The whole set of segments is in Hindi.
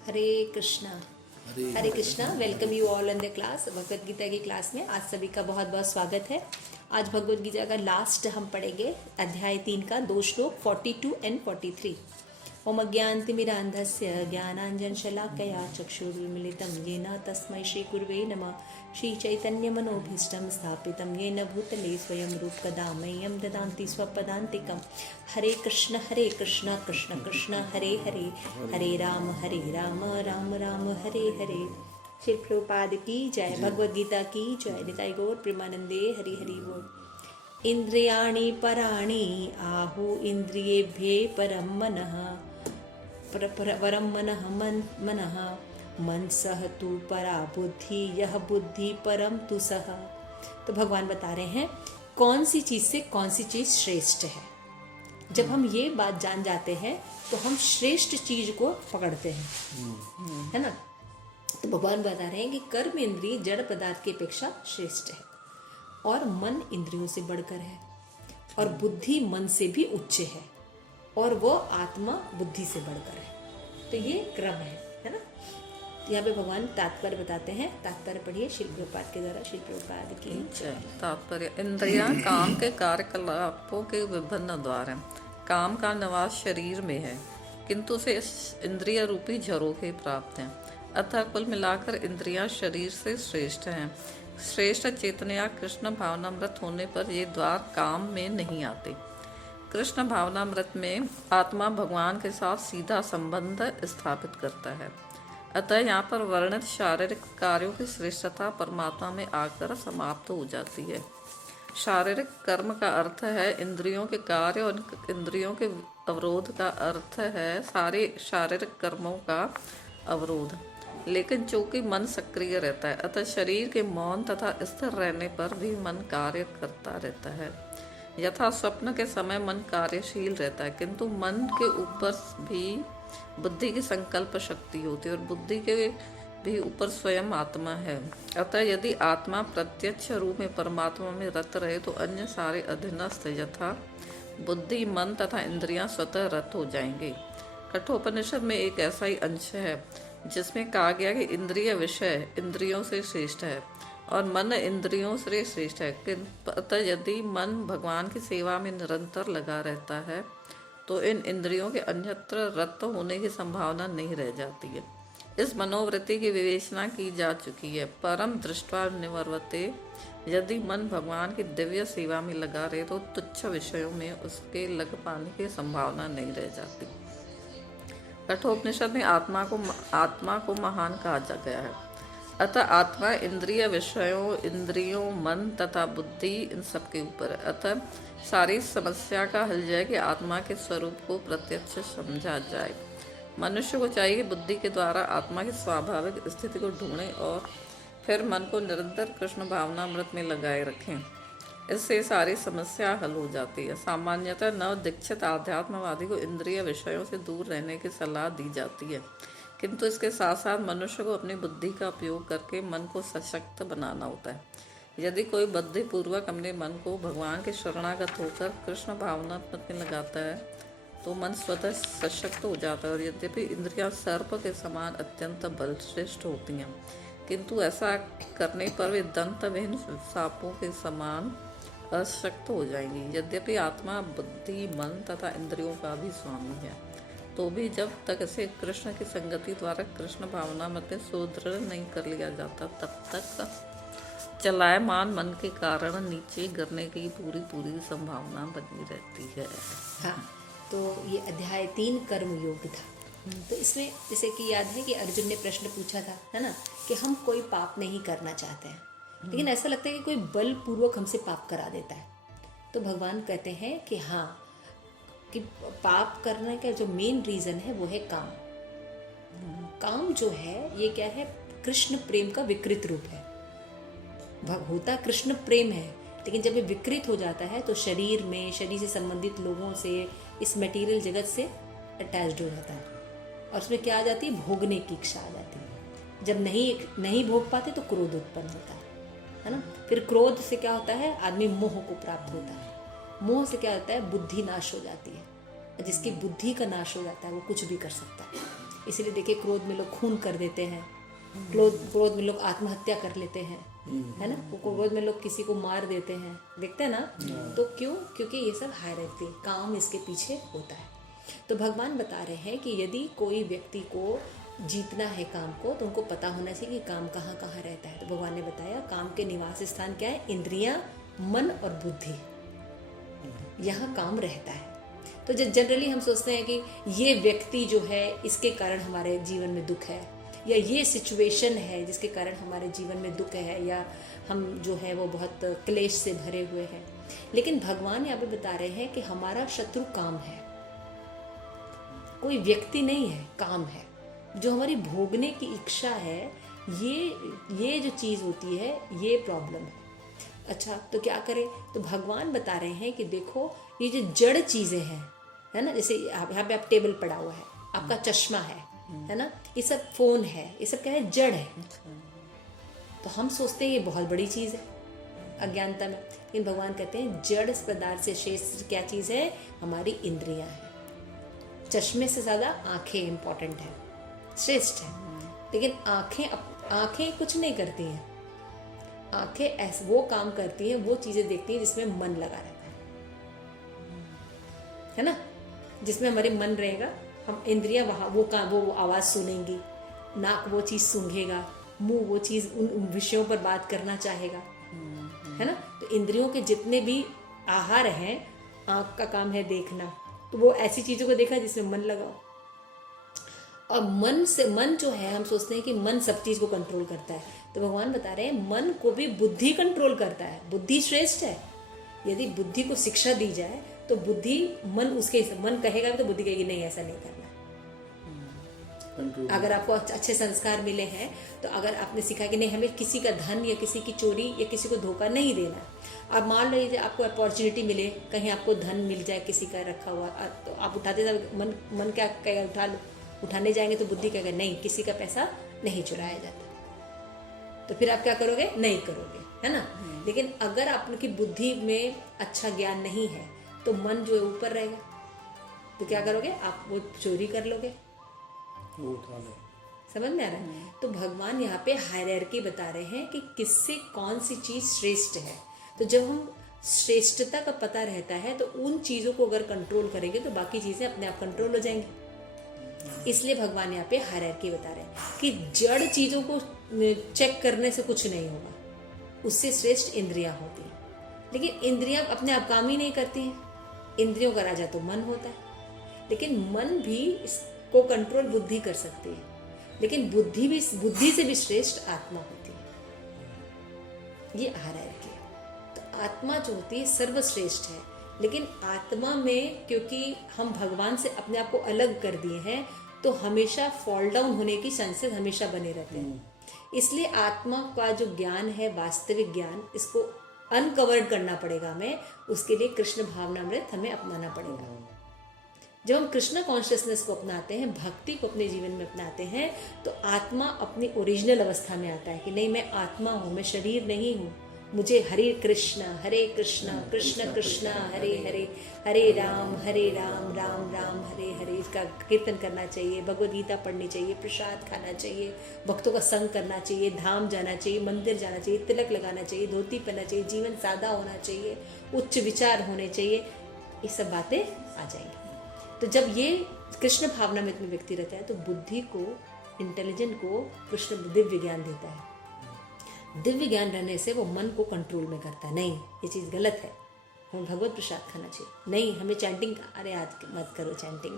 Hare Krishna. Hare Krishna. Welcome you all in the class. Bhagavad Gita की क्लास में आज सभी का बहुत बहुत स्वागत है। आज भगवद गीता का लास्ट हम पढ़ेंगे अध्याय 3 का 2 श्लोक 42 एंड 43। ओम अज्ञानतिमिरान्धस्य ज्ञानाञ्जनशलाकया चक्षुरुन्मीलितं येन तस्मै श्रीगुरुवे नमः। श्रीचैतन्यमनोभीष्टं स्थापितं येन भूतले स्वयं रूपकदा मह्यं ददाति स्वपदान्तिकं। हरे कृष्ण कृष्ण कृष्ण हरे हरे, हरे राम राम राम हरे हरे। श्री प्रभुपाद की जय। भगवद गीता की जय। निताई गौर प्रेमानंदे हरि हरि बोल। इंद्रियाणि पराणि आहु इंद्रियेभ्ये परम मनः, परम मनः मन सह तू परा बुद्धि, यह बुद्धि परम तु सह। तो भगवान बता रहे हैं कौन सी चीज़ से कौन सी चीज़ श्रेष्ठ है। जब हम ये बात जान जाते हैं तो हम श्रेष्ठ चीज को पकड़ते हैं, है ना। तो भगवान बता रहे हैं कि कर्म इंद्रिय जड़ पदार्थ की अपेक्षा श्रेष्ठ है, और मन इंद्रियों से बढ़कर है, और बुद्धि मन से भी उच्च है, और वो आत्मा बुद्धि से बढ़कर है। तो ये क्रम है ना। यहाँ पे भगवान तात्पर्य बताते हैं। तात्पर्य पढ़िए श्री प्रभुपाद के द्वारा। श्री प्रभुपाद की तात्पर्य। इंद्रियां काम के कार्यकलापों के विभिन्न द्वार हैं। काम का निवास शरीर में है, किंतु उसे इंद्रिय रूपी झरोखे प्राप्त हैं। अतः कुल मिलाकर इंद्रियां शरीर से श्रेष्ठ हैं। श्रेष्ठ चेतन या कृष्ण भावनामृत होने पर ये द्वार काम में नहीं आते। कृष्ण भावनामृत में आत्मा भगवान के साथ सीधा संबंध स्थापित करता है। अतः यहाँ पर वर्णित शारीरिक कार्यों की श्रेष्ठता परमात्मा में आकर समाप्त हो जाती है। शारीरिक कर्म का अर्थ है इंद्रियों के कार्य, और इंद्रियों के अवरोध का अर्थ है सारे शारीरिक कर्मों का अवरोध। लेकिन चूंकि मन सक्रिय रहता है, अतः शरीर के मौन तथा स्थिर रहने पर भी मन कार्य करता रहता है। यथा स्वप्न के समय मन कार्यशील रहता है, किंतु मन के ऊपर भी बुद्धि की संकल्प शक्ति होती है, और बुद्धि के भी ऊपर स्वयं आत्मा है। अतः यदि आत्मा प्रत्यक्ष रूप में परमात्मा में रत रहे तो अन्य सारे अधीनस्थ यथा बुद्धि, मन तथा इंद्रियां स्वतः रत हो जाएंगे। कठोपनिषद में एक ऐसा ही अंश है जिसमें कहा गया कि इंद्रिय विषय इंद्रियों से श्रेष्ठ है, और मन इंद्रियों से श्रेष्ठ है। अतः यदि मन भगवान की सेवा में निरंतर लगा रहता है तो इन इंद्रियों के अन्यत्र रत होने की संभावना नहीं रह जाती है। इस मनोवृत्ति की विवेचना की जा चुकी है। परम दृष्ट्वा निवर्तते। यदि मन भगवान की दिव्य सेवा में लगा रहे तो तुच्छ विषयों में उसके लग पाने की संभावना नहीं रह जाती। कठोपनिषद में आत्मा को महान कहा जा गया है। अतः आत्मा इंद्रिय विषयों, इंद्रियों, मन तथा बुद्धि इन सब के ऊपर है। अतः सारी समस्या का हल है कि आत्मा के स्वरूप को प्रत्यक्ष समझा जाए। मनुष्य को चाहिए कि बुद्धि के द्वारा आत्मा की स्वाभाविक स्थिति को ढूंढें और फिर मन को निरंतर कृष्ण भावनामृत में लगाए रखें। इससे सारी समस्या हल हो जाती है। सामान्यतः नव दीक्षित आध्यात्मवादी को इंद्रिय विषयों से दूर रहने की सलाह दी जाती है, किंतु इसके साथ साथ मनुष्य को अपनी बुद्धि का उपयोग करके मन को सशक्त बनाना होता है। यदि कोई बुद्धिपूर्वक अपने मन को भगवान के शरणागत होकर कृष्ण भावनात्मक में लगाता है तो मन स्वतः सशक्त हो जाता है। और यद्यपि इंद्रियां सर्प के समान अत्यंत बलश्रेष्ठ होती हैं, किंतु ऐसा करने पर वे दंतविहीन सांपों के समान अशक्त हो जाएंगी। यद्यपि आत्मा बुद्धि, मन तथा इंद्रियों का भी स्वामी है, तो भी जब तक इसे कृष्ण की संगति द्वारा कृष्ण भावना में सुदृढ़ नहीं कर लिया जाता, तब तक चलायमान मन के कारण नीचे गिरने की पूरी संभावना बनी रहती है। हाँ, तो ये अध्याय 3 कर्म योग था। तो इसमें जैसे कि याद है कि अर्जुन ने प्रश्न पूछा था, है ना, कि हम कोई पाप नहीं करना चाहते हैं, लेकिन ऐसा लगता है कि कोई बलपूर्वक हमसे पाप करा देता है। तो भगवान कहते हैं कि हाँ, कि पाप करने का जो मेन रीज़न है वो है काम। काम जो है ये क्या है, कृष्ण प्रेम का विकृत रूप है। होता कृष्ण प्रेम है, लेकिन जब ये विकृत हो जाता है तो शरीर में, शरीर से संबंधित लोगों से, इस मटेरियल जगत से अटैच्ड हो जाता है, और उसमें क्या आ जाती है, भोगने की इच्छा आ जाती है। जब नहीं भोग पाते तो क्रोध उत्पन्न होता है ना। फिर क्रोध से क्या होता है, आदमी मोह को प्राप्त होता है। मोह से क्या होता है, बुद्धि नाश हो जाती है। जिसकी बुद्धि का नाश हो जाता है वो कुछ भी कर सकता है। इसलिए देखिए क्रोध में लोग खून कर देते हैं, क्रोध में लोग आत्महत्या कर लेते हैं, है ना, क्रोध में लोग किसी को मार देते हैं, देखते हैं ना। तो क्यों? क्योंकि ये सब हायरार्की, काम इसके पीछे होता है। तो भगवान बता रहे हैं कि यदि कोई व्यक्ति को जीतना है काम को, तो उनको पता होना चाहिए कि काम कहाँ कहाँ रहता है। तो भगवान ने बताया काम के निवास स्थान क्या है? इंद्रियां, मन और बुद्धि, यहाँ काम रहता है। तो जब जनरली हम सोचते हैं कि ये व्यक्ति जो है इसके कारण हमारे जीवन में दुख है, या ये सिचुएशन है जिसके कारण हमारे जीवन में दुख है, या हम जो है वो बहुत क्लेश से भरे हुए हैं। लेकिन भगवान यहाँ पे बता रहे हैं कि हमारा शत्रु काम है, कोई व्यक्ति नहीं है, काम है। जो हमारी भोगने की इच्छा है, ये जो चीज़ होती है, ये प्रॉब्लम है। अच्छा, तो क्या करें? तो भगवान बता रहे हैं कि देखो ये जो जड़ चीज़ें हैं, है ना, जैसे यहाँ पे आप टेबल पड़ा हुआ है, आपका चश्मा है ना, ये सब फोन है, ये सब क्या है? जड़ है। तो हम सोचते हैं ये बहुत बड़ी चीज़ है अज्ञानता में, लेकिन भगवान कहते हैं जड़ पदार्थ से श्रेष्ठ क्या चीज़ है? हमारी इंद्रियां हैं। चश्मे से ज़्यादा आंखें इंपॉर्टेंट है, श्रेष्ठ है। लेकिन आंखें कुछ नहीं करती हैं। आंखें ऐसे वो काम करती हैं, वो चीज़ें देखती हैं जिसमें मन लगा रहता है ना। जिसमें हमारे मन रहेगा, हम इंद्रियां वहाँ वो आवाज़ सुनेंगी, नाक वो चीज़ सूंघेगा, मुंह वो चीज़ उन विषयों पर बात करना चाहेगा, है ना। तो इंद्रियों के जितने भी आहार हैं, आँख का काम है देखना, तो वो ऐसी चीज़ों को देखा जिसमें मन लगाओ। और मन जो है, हम सोचते हैं कि मन सब चीज़ को कंट्रोल करता है, तो भगवान बता रहे हैं मन को भी बुद्धि कंट्रोल करता है। बुद्धि श्रेष्ठ है। यदि बुद्धि को शिक्षा दी जाए तो बुद्धि, मन कहेगा तो बुद्धि कहेगी नहीं ऐसा नहीं करना। अगर आपको अच्छे संस्कार मिले हैं, तो अगर आपने सीखा कि नहीं हमें किसी का धन या किसी की चोरी या किसी को धोखा नहीं देना, अब मान लीजिए आपको अपॉर्चुनिटी मिले, कहीं आपको धन मिल जाए किसी का रखा हुआ, तो आप उठाते मन क्या कहेगा? उठा लो। उठाने जाएंगे तो बुद्धि कहेगा नहीं, किसी का पैसा नहीं चुराया जाता। तो फिर आप क्या करोगे? नहीं करोगे, है ना। लेकिन अगर आपकी बुद्धि में अच्छा ज्ञान नहीं है, तो मन जो है ऊपर रहेगा, तो क्या करोगे? आप वो चोरी कर लोगे, वो उठा लो। समझ में आ रहा है? तो भगवान यहाँ पे हायरार्की बता रहे हैं कि किससे कौन सी चीज़ श्रेष्ठ है। तो जब हम श्रेष्ठता का पता रहता है, तो उन चीज़ों को अगर कंट्रोल करेंगे तो बाकी चीज़ें अपने आप कंट्रोल हो जाएंगी। इसलिए भगवान यहाँ पे हायरार्की बता रहे हैं कि जड़ चीज़ों को चेक करने से कुछ नहीं होगा, उससे श्रेष्ठ इंद्रियां होती हैं। लेकिन इंद्रियां अपने आप काम ही नहीं करती हैं। इंद्रियों का राजा तो मन होता है, लेकिन मन भी इसको कंट्रोल बुद्धि कर सकती है, लेकिन बुद्धि से भी श्रेष्ठ आत्मा होती है। ये हायरार्की है। तो आत्मा जो होती है सर्वश्रेष्ठ है, लेकिन आत्मा में क्योंकि हम भगवान से अपने आप को अलग कर दिए हैं, तो हमेशा फॉल डाउन होने की चांसेस हमेशा बने रहते हैं। इसलिए आत्मा का जो ज्ञान है, वास्तविक ज्ञान, इसको अनकवर्ड करना पड़ेगा हमें। उसके लिए कृष्ण भावनामृत हमें अपनाना पड़ेगा। जब हम कृष्ण कॉन्शियसनेस को अपनाते हैं, भक्ति को अपने जीवन में अपनाते हैं, तो आत्मा अपनी ओरिजिनल अवस्था में आता है कि नहीं, मैं आत्मा हूँ, मैं शरीर नहीं हूँ। मुझे हरे कृष्ण कृष्ण कृष्ण हरे हरे, हरे राम राम राम हरे हरे, इसका कीर्तन करना चाहिए, भगवद गीता पढ़नी चाहिए, प्रसाद खाना चाहिए, भक्तों का संग करना चाहिए, धाम जाना चाहिए, मंदिर जाना चाहिए, तिलक लगाना चाहिए, धोती पहनना चाहिए, जीवन सादा होना चाहिए, उच्च विचार होने चाहिए। ये सब बातें आ जाएंगी। तो जब ये कृष्ण भावनामृत में व्यक्ति रहता है, तो बुद्धि को, इंटेलिजेंट को कृष्ण दिव्य ज्ञान देता है। दिव्य ज्ञान रहने से वो मन को कंट्रोल में करता है। नहीं, ये चीज़ गलत है, हमें भगवत प्रसाद खाना चाहिए। नहीं, हमें चैंटिंग, अरे आज मत करो चैंटिंग,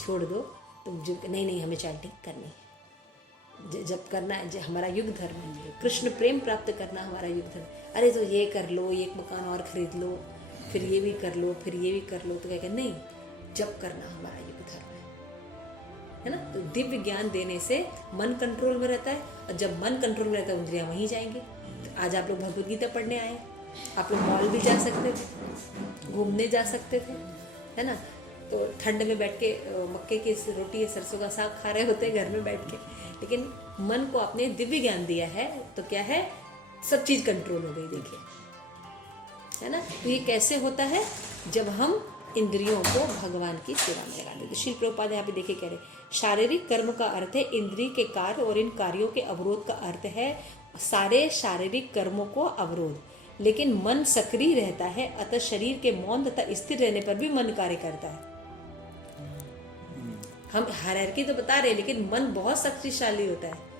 छोड़ दो तुम जो, नहीं हमें चैंटिंग करनी है। जब करना है, हमारा युग धर्म है, कृष्ण प्रेम प्राप्त करना हमारा युग धर्म। अरे तो ये कर लो, एक मकान और खरीद लो, फिर ये भी कर लो, फिर ये भी कर लो, तो क्या कहते नहीं, जब करना हमारा युग धर्म है ना। तो दिव्य ज्ञान देने से मन कंट्रोल में रहता है, और जब मन कंट्रोल में रहता है, इंद्रियां वहीं जाएंगी। तो आज आप लोग भगवद गीता पढ़ने आए, आप लोग मॉल भी जा सकते थे, घूमने जा सकते थे, है ना। तो ठंड में बैठ के मक्के की रोटी, सरसों का साग खा रहे होते हैं घर में बैठ के, लेकिन मन को आपने दिव्य ज्ञान दिया है, तो क्या है, सब चीज़ कंट्रोल हो गई। देखिए, है ना। तो ये कैसे होता है? जब हम इंद्रियों को भगवान की सेवा में लगा दे। तो श्री प्रभुपाद यहाँ पे देखे कह रहे, शारीरिक कर्म का अर्थ है इंद्रिय के कार्य, और इन कार्यों के अवरोध का अर्थ है सारे शारीरिक कर्मों को अवरोध। लेकिन मन सक्रिय रहता है, अतः शरीर के मौन तथा स्थिर रहने पर भी मन कार्य करता है। हम हायरार्की तो बता रहे हैं, लेकिन मन बहुत शक्तिशाली होता है।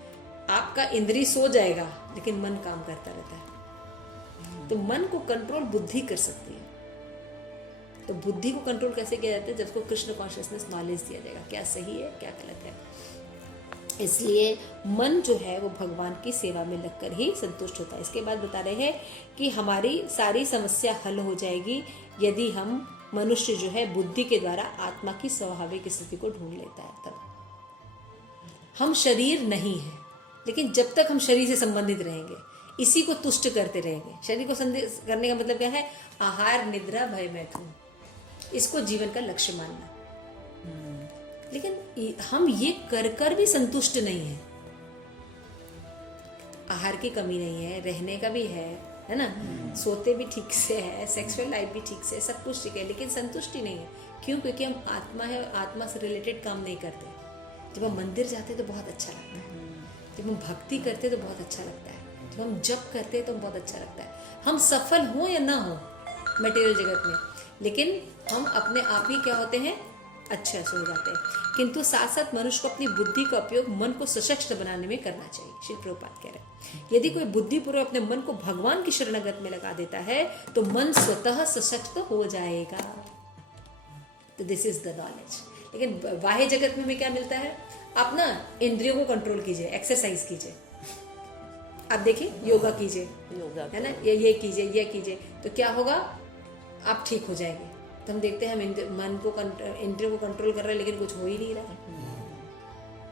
आपका इंद्रिय सो जाएगा लेकिन मन काम करता रहता है। तो मन को कंट्रोल बुद्धि कर सकती है। तो बुद्धि को कंट्रोल कैसे किया जाता है? जब उसको कृष्ण कॉन्शियसनेस नॉलेज दिया जाएगा, क्या सही है क्या गलत है। इसलिए मन जो है वो भगवान की सेवा में लगकर ही संतुष्ट होता है। इसके बाद बता रहे हैं कि हमारी सारी समस्या हल हो जाएगी यदि हम मनुष्य जो है बुद्धि के द्वारा आत्मा की स्वाभाविक स्थिति को ढूंढ लेता है। तब हम शरीर नहीं है, लेकिन जब तक हम शरीर से संबंधित रहेंगे, इसी को तुष्ट करते रहेंगे। शरीर को करने का मतलब क्या है? आहार, निद्रा, भय, मैथुन, इसको जीवन का लक्ष्य मानना। लेकिन हम ये कर भी संतुष्ट नहीं है। आहार की कमी नहीं है, रहने का भी है ना, सोते भी ठीक से है, सेक्सुअल लाइफ भी ठीक से है, सब कुछ ठीक है, लेकिन संतुष्टि नहीं है। क्यों? क्योंकि हम आत्मा है और आत्मा से रिलेटेड काम नहीं करते। जब हम मंदिर जाते तो बहुत अच्छा लगता है, जब हम भक्ति करते तो बहुत अच्छा लगता है, जब हम जप करते तो बहुत अच्छा लगता है। हम सफल हो या ना हो मटेरियल जगत में, लेकिन हम अपने आप ही क्या होते हैं? अच्छे से हो जाते हैं। किंतु साथ साथ मनुष्य को अपनी बुद्धि का उपयोग मन को सशक्त बनाने में करना चाहिए। श्री प्रभुपाद कह रहे हैं, यदि कोई बुद्धिपूर्वक अपने मन को भगवान की शरणागत में लगा देता है तो मन स्वतः सशक्त हो जाएगा। तो दिस इज द नॉलेज। लेकिन बाह्य जगत में क्या मिलता है? आप ना इंद्रियों को कंट्रोल कीजिए, एक्सरसाइज कीजिए, आप देखिए, योगा कीजिए, है ना, ये कीजिए, ये कीजिए, तो क्या होगा? आप ठीक हो जाएंगे। तो हम देखते हैं हम मन को इंद्रियों को कंट्रोल कर रहे हैं, लेकिन कुछ हो ही नहीं रहा है।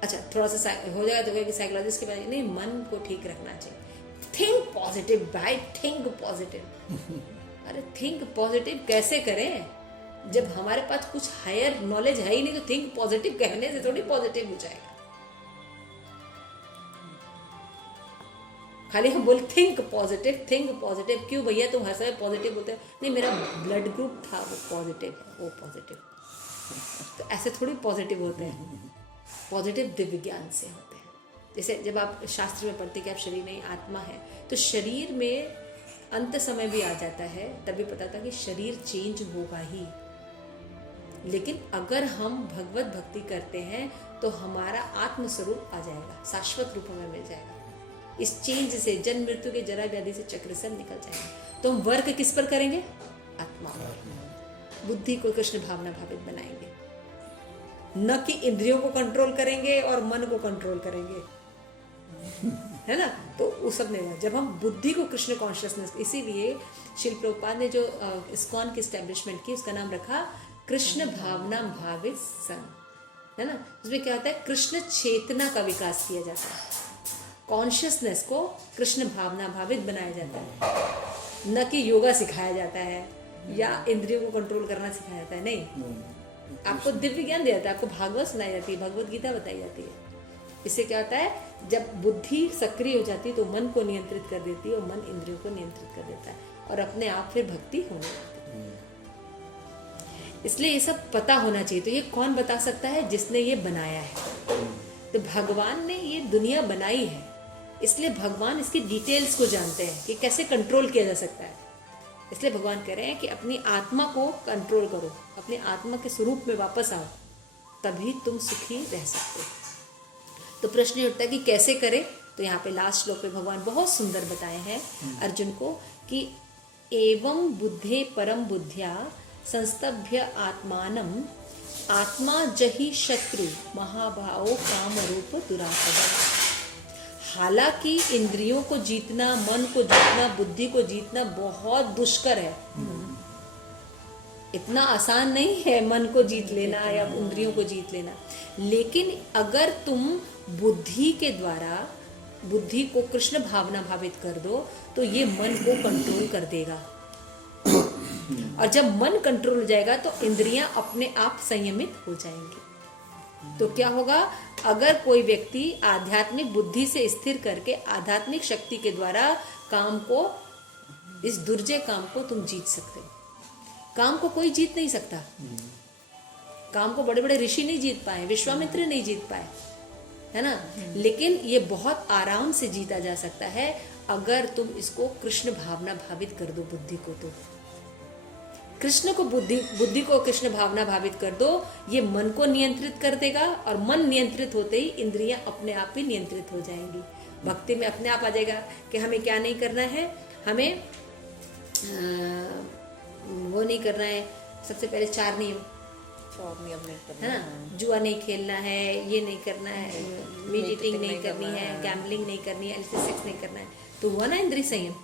अच्छा, थोड़ा सा हो जाएगा तो कहेंगे साइकोलॉजिस्ट के बारे में, नहीं, मन को ठीक रखना चाहिए। थिंक पॉजिटिव भाई, थिंक पॉजिटिव। अरे थिंक पॉजिटिव कैसे करें जब हमारे पास कुछ हायर नॉलेज है ही नहीं? तो थिंक पॉजिटिव कहने से थोड़ी पॉजिटिव हो जाएगा। खाली हम बोल थिंक पॉजिटिव, थिंक पॉजिटिव। क्यों भैया तुम हर समय पॉजिटिव बोलते हो? नहीं, मेरा ब्लड ग्रुप था वो पॉजिटिव है, वो पॉजिटिव। तो ऐसे थोड़ी पॉजिटिव होते हैं। पॉजिटिव दिव्य ज्ञान से होते हैं। जैसे जब आप शास्त्र में पढ़ते कि आप शरीर नहीं आत्मा है, तो शरीर में अंत समय भी आ जाता है, तभी पता था कि शरीर चेंज होगा ही। लेकिन अगर हम भगवत भक्ति करते हैं तो हमारा आत्म स्वरूप आ जाएगा, शाश्वत रूप में मिल जाएगा। इस चेंज से, जन्म मृत्यु के जरा व्याधि से, चक्र से हम निकल जाएंगे। तो हम वर्क किस पर करेंगे? आत्मा पर। बुद्धि को कृष्ण भावना भावित बनाएंगे, न कि इंद्रियों को कंट्रोल करेंगे और मन को कंट्रोल करेंगे, है ना। तो वो सब नहीं हुआ जब हम बुद्धि को कृष्ण कॉन्शियसनेस। इसीलिए श्री प्रभुपाद ने जो इस्कॉन की एस्टेब्लिशमेंट की, उसका नाम रखा कृष्ण भावना भावित संघ, है ना। उसमें क्या होता है? कृष्ण चेतना का विकास किया जाता है, कॉन्शियसनेस को कृष्ण भावना भावित बनाया जाता है, न कि योगा सिखाया जाता है या इंद्रियों को कंट्रोल करना सिखाया जाता है। नहीं, आपको दिव्य ज्ञान दिया जाता है, आपको भागवत सुनाई जाती है, भगवत गीता बताई जाती है। इससे क्या होता है? जब बुद्धि सक्रिय हो जाती है तो मन को नियंत्रित कर देती है, और मन इंद्रियों को नियंत्रित कर देता है, और अपने आप फिर भक्ति होने लगती है। इसलिए ये सब पता होना चाहिए। तो ये कौन बता सकता है? जिसने ये बनाया है। तो भगवान ने ये दुनिया बनाई है, इसलिए भगवान इसकी डिटेल्स को जानते हैं कि कैसे कंट्रोल किया जा सकता है। इसलिए भगवान कह रहे हैं कि अपनी आत्मा को कंट्रोल करो, अपनी आत्मा के स्वरूप में वापस आओ, तभी तुम सुखी रह सकते हो। तो प्रश्न ये उठता है कि कैसे करें? तो यहाँ पे लास्ट श्लोक में भगवान बहुत सुंदर बताए हैं अर्जुन को कि एवं बुद्धे परम बुद्धिया संस्तभ्य आत्मानम आत्मा जहि शत्रु महाभावो काम रूप दुरासद। हालांकि इंद्रियों को जीतना, मन को जीतना, बुद्धि को जीतना बहुत दुष्कर है। इतना आसान नहीं है मन को जीत लेना या इंद्रियों को जीत लेना। लेकिन अगर तुम बुद्धि के द्वारा बुद्धि को कृष्ण भावना भावित कर दो तो ये मन को कंट्रोल कर देगा, और जब मन कंट्रोल हो जाएगा तो इंद्रियां अपने आप संयमित हो जाएंगी। तो क्या होगा? अगर कोई व्यक्ति आध्यात्मिक बुद्धि से स्थिर करके आध्यात्मिक शक्ति के द्वारा काम को, इस दुर्जय काम को तुम जीत सकते हो। काम को कोई जीत नहीं सकता। काम को बड़े बड़े ऋषि नहीं जीत पाए, विश्वामित्र नहीं जीत पाए, है ना। लेकिन ये बहुत आराम से जीता जा सकता है अगर तुम इसको कृष्ण भावना भावित कर दो बुद्धि को। तो कृष्ण को बुद्धि को कृष्ण भावना भावित कर दो, ये मन को नियंत्रित कर देगा और मन नियंत्रित होते ही इंद्रियां अपने आप ही नियंत्रित हो जाएंगी। भक्ति में अपने आप आ जाएगा कि हमें क्या नहीं करना है, हमें वो नहीं करना है। सबसे पहले 4 नियम है ना, जुआ नहीं खेलना है, ये नहीं करना है, मीटिंग नहीं करनी है, गैम्बलिंग नहीं करनी है, इलिसिट सेक्स नहीं करना है। तो हुआ ना इंद्रिय संयम।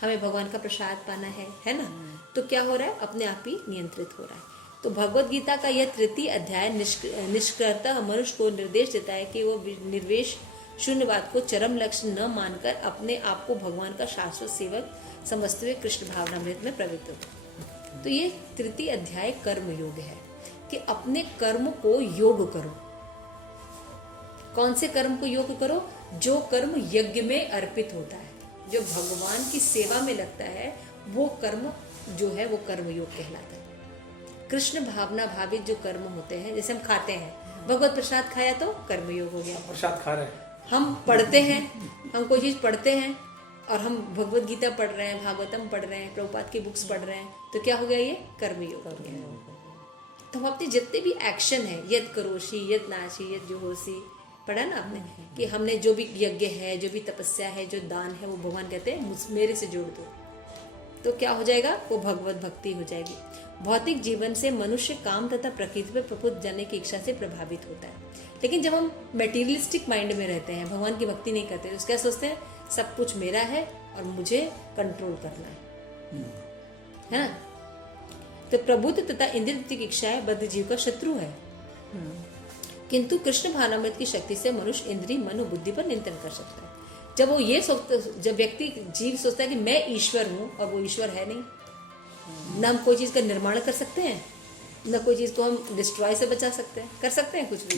हमें भगवान का प्रसाद पाना है ना। तो क्या हो रहा है, अपने आप ही नियंत्रित हो रहा है। तो भगवत गीता का यह 3य अध्याय निष्कर्षतः मनुष्य को निर्देश देता है कि वो निर्वेश शून्यवाद को चरम लक्ष्य न मानकर अपने आप को भगवान का शाश्वत सेवक समझते हुए कृष्ण भावनामृत में प्रवृत्त हो। तो ये 3य अध्याय कर्म योग है कि अपने कर्म को योग करो। कौन से कर्म को योग करो? जो कर्म यज्ञ में अर्पित होता है, जो भगवान की सेवा में लगता है, वो कर्म जो है वो कर्म योग कहलाता है। कृष्ण भावना भावित जो कर्म होते हैं, जैसे हम खाते हैं, भगवत प्रसाद खाया तो कर्म योग हो गया। प्रसाद खा रहे हैं, हम पढ़ते हैं, हम कोई चीज पढ़ते हैं और हम भगवत गीता पढ़ रहे हैं, भागवतम पढ़ रहे हैं, प्रभुपाद की बुक्स पढ़ रहे हैं, तो क्या हो गया? ये कर्म योग हो गया। तो हम अपने जितने भी एक्शन है, यद करोषि यद नाशी यद जुहोसी, पढ़ा ना आपने कि हमने जो भी यज्ञ है, जो भी तपस्या है, जो दान है, वो भगवान कहते हैं मेरे से जोड़ दो। तो क्या हो जाएगा? वो भगवत भक्ति हो जाएगी। भौतिक जीवन से मनुष्य काम तथा प्रकृति पर प्रभुत्व जाने की इच्छा से प्रभावित होता है। लेकिन जब हम मेटीरियलिस्टिक माइंड में रहते हैं, भगवान की भक्ति नहीं करते, तो क्या सोचते हैं? सब कुछ मेरा है और मुझे कंट्रोल करना है ना। तो प्रबुद्ध तथा इंद्रिय की इच्छाएं बद्ध जीव का शत्रु है। किंतु कृष्ण भावनामृत की शक्ति से मनुष्य इंद्रिय, मन और बुद्धि पर नियंत्रण कर सकता है। जब वो ये सोचता, जब व्यक्ति जीव सोचता है कि मैं ईश्वर हूँ और वो ईश्वर है नहीं, ना हम कोई चीज़ का निर्माण कर सकते हैं, ना कोई चीज़ को हम डिस्ट्रॉय से बचा सकते हैं, कर सकते हैं कुछ भी,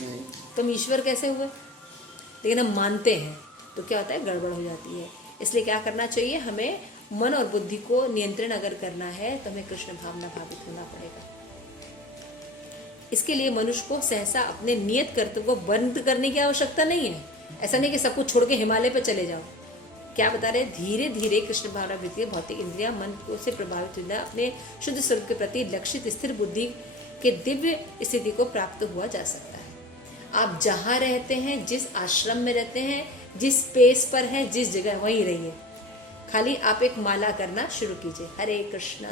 तो हम ईश्वर कैसे हुए? लेकिन हम मानते हैं तो क्या होता है? गड़बड़ हो जाती है। इसलिए क्या करना चाहिए? हमें मन और बुद्धि को नियंत्रण अगर करना है तो हमें कृष्ण भावना भावित होना पड़ेगा। इसके लिए मनुष्य को सहसा अपने नियत कर्तव्य को बंद करने की आवश्यकता नहीं है। ऐसा नहीं कि सब कुछ छोड़ के हिमालय पर चले जाओ। क्या बता रहे? धीरे धीरे कृष्ण भावना वृत्ति, भौतिक इंद्रिया मन से प्रभावित होना, अपने शुद्ध स्वरूप के प्रति लक्षित स्थिर बुद्धि के दिव्य स्थिति को प्राप्त हुआ जा सकता है। आप जहाँ रहते हैं, जिस आश्रम में रहते हैं, जिस स्पेस पर हैं, जिस जगह, वहीं रहिए। खाली आप एक माला करना शुरू कीजिए, हरे कृष्ण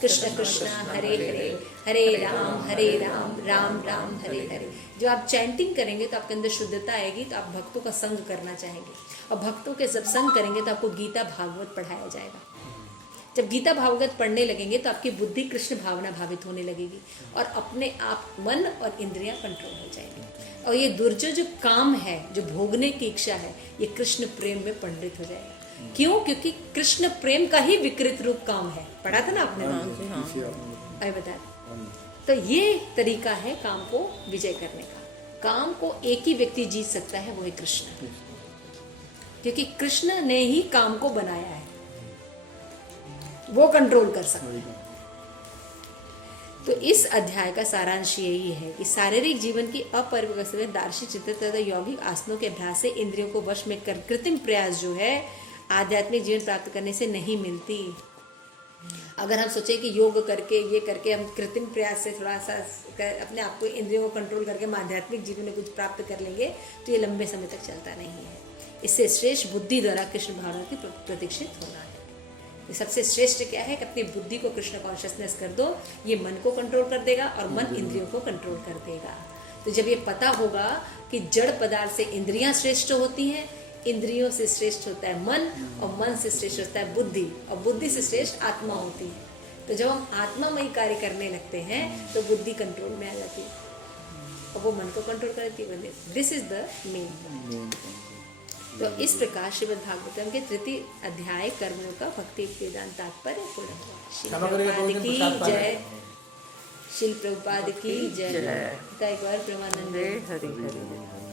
कृष्ण कृष्ण हरे हरे, हरे राम राम राम हरे हरे। जो आप चैंटिंग करेंगे तो आपके अंदर शुद्धता आएगी, तो आप भक्तों का संग करना चाहेंगे, और भक्तों के जब संग करेंगे तो आपको गीता भागवत पढ़ाया जाएगा। जब गीता भागवत पढ़ने लगेंगे तो आपकी बुद्धि कृष्ण भावना भावित होने लगेगी और अपने आप मन और इंद्रियां कंट्रोल हो जाएगी। और ये दुर्जय जो काम है, जो भोगने की इच्छा है, ये कृष्ण प्रेम में पंडित हो जाएगा। क्यों? क्योंकि कृष्ण प्रेम का ही विकृत रूप काम है। पढ़ा था ना आपने? अभी बता। तो ये तरीका है काम को विजय करने का। काम को एक ही व्यक्ति जीत सकता है, वो है कृष्ण, क्योंकि कृष्ण ने ही काम को बनाया है, वो कंट्रोल कर सकता है। तो इस अध्याय का सारांश यही है कि शारीरिक जीवन की अपरिवर्तनीय दार्शनिक चिंतन तथा यौगिक आसनों के अभ्यास से इंद्रियों को वश में कर कृत्रिम प्रयास जो है आध्यात्मिक जीवन प्राप्त करने से नहीं मिलती। अगर हम सोचें कि योग करके, ये करके हम कृत्रिम प्रयास से थोड़ा सा अपने आप को, इंद्रियों को कंट्रोल करके हम आध्यात्मिक जीवन में कुछ प्राप्त कर लेंगे, तो ये लंबे समय तक चलता नहीं है। इससे श्रेष्ठ बुद्धि द्वारा कृष्ण भावना की प्रतीक्षित होना है। सबसे श्रेष्ठ क्या है कि अपनी बुद्धि को कृष्ण कॉन्शियसनेस कर दो, ये मन को कंट्रोल कर देगा और मन इंद्रियों को कंट्रोल कर देगा। तो जब ये पता होगा कि जड़ पदार्थ से इंद्रियां श्रेष्ठ होती हैं, इंद्रियों से श्रेष्ठ होता है मन, और मन से श्रेष्ठ होता है बुद्धि, और बुद्धि से श्रेष्ठ आत्मा होती है। तो जब हम आत्मामयी कार्य करने लगते हैं तो बुद्धि कंट्रोल में आ जाती है और वो मन को कंट्रोल करती है। This is the main. तो इस प्रकार श्रीमद् भागवतम के 3य अध्याय कर्मयोग का भक्ति वेदांत तात्पर्य पूर्ण हुआ। श्री प्रभुपाद की जय। श्री प्रभुपाद की जय। एक बार प्रेमानंद हरि हरि।